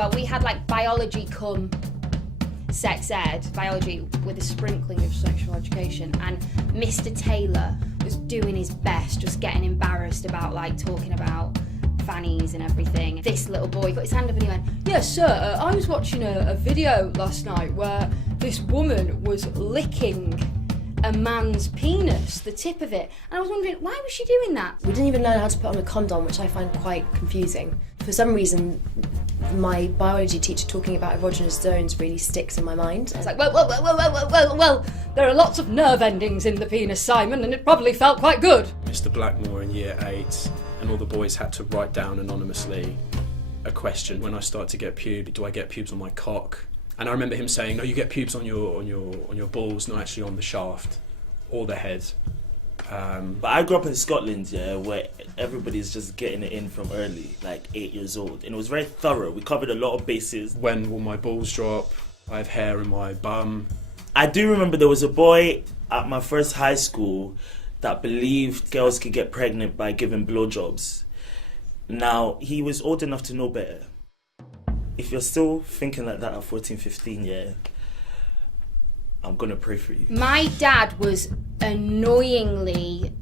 Well, we had like biology cum sex ed, biology with a sprinkling of sexual education, and Mr. Taylor was doing his best, just getting embarrassed about like talking about fannies and everything. This little boy put his hand up and he went, "Yes, sir, I was watching a video last night where this woman was licking a man's penis, the tip of it." And I was wondering, why was she doing that? We didn't even learn how to put on a condom, which I find quite confusing. For some reason, my biology teacher talking about erogenous zones really sticks in my mind. It's like, well, there are lots of nerve endings in the penis, Simon, and it probably felt quite good. Mr. Blackmore in year 8, and all the boys had to write down anonymously a question. When I start to get pubes, do I get pubes on my cock? And I remember him saying, no, you get pubes on your balls, not actually on the shaft or the head. But I grew up in Scotland, yeah, where everybody's just getting it in from early, like 8 years old. And it was very thorough. We covered a lot of bases. When will my balls drop? I have hair in my bum. I do remember there was a boy at my first high school that believed girls could get pregnant by giving blowjobs. Now, he was old enough to know better. If you're still thinking like that at 14, 15, yeah, I'm gonna pray for you. My dad was annoyingly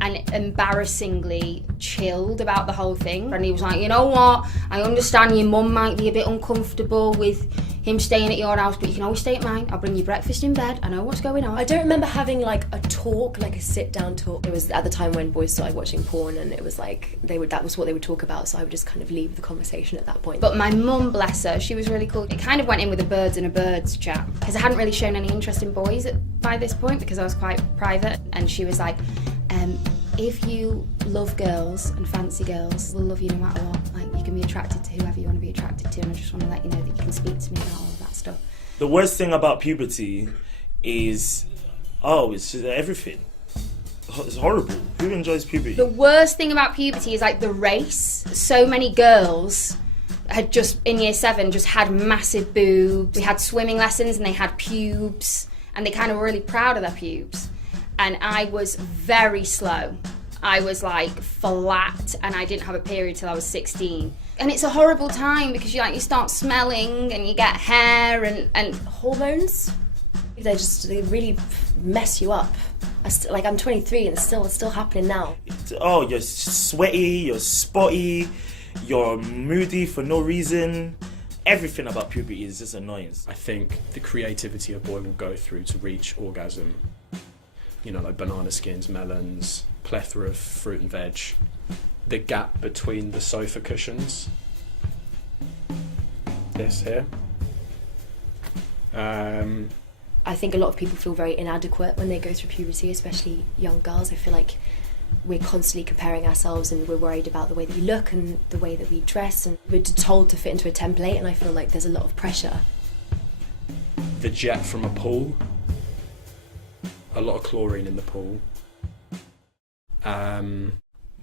and embarrassingly chilled about the whole thing. And he was like, you know what, I understand your mum might be a bit uncomfortable with him staying at your house, but you can always stay at mine. I'll bring you breakfast in bed. I know what's going on. I don't remember having like a talk, like a sit-down talk. It was at the time when boys started watching porn, and it was like that was what they would talk about, so I would just kind of leave the conversation at that point. But my mum, bless her, she was really cool. It kind of went in with a birds and a birds chat, because I hadn't really shown any interest in boys by this point, because I was quite private, and she was like, if you love girls and fancy girls, we'll love you no matter what. Like, you can be attracted to whoever you want to be attracted to, and I just want to let you know that you can speak to me about all of that stuff. The worst thing about puberty is, it's just everything. It's horrible. Who enjoys puberty? The worst thing about puberty is like the race. So many girls had just, in year 7, just had massive boobs. We had swimming lessons and they had pubes, and they kind of were really proud of their pubes. And I was very slow. I was like flat, and I didn't have a period till I was 16. And it's a horrible time because you start smelling and you get hair and hormones. They really mess you up. I'm 23 and it's still happening now. You're sweaty, you're spotty, you're moody for no reason. Everything about puberty is just annoying. I think the creativity a boy will go through to reach orgasm, like banana skins, melons, plethora of fruit and veg. The gap between the sofa cushions, this here. I think a lot of people feel very inadequate when they go through puberty, especially young girls. I feel like we're constantly comparing ourselves, and we're worried about the way that we look and the way that we dress, and we're told to fit into a template, and I feel like there's a lot of pressure. The jet from a pool. A lot of chlorine in the pool.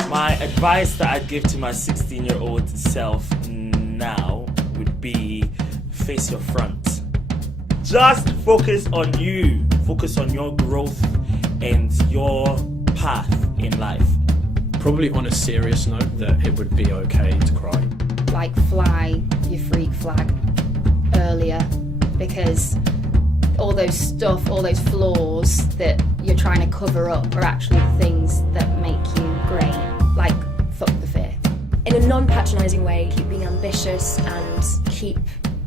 My advice that I'd give to my 16-year-old self now would be face your front. Just focus on you. Focus on your growth and your path in life. Probably on a serious note, that it would be okay to cry. Like, fly your freak flag earlier, because all those flaws that you're trying to cover up are actually the things that make you great. Like, fuck the fear. In a non-patronising way, keep being ambitious and keep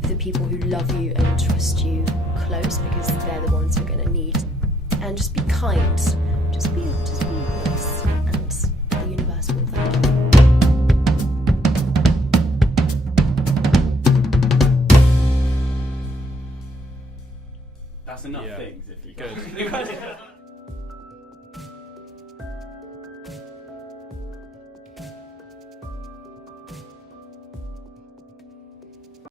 the people who love you and trust you close, because they're the ones you're going to need. And just be kind. Just be nice, and the universe will thank you. That's enough things if you Good.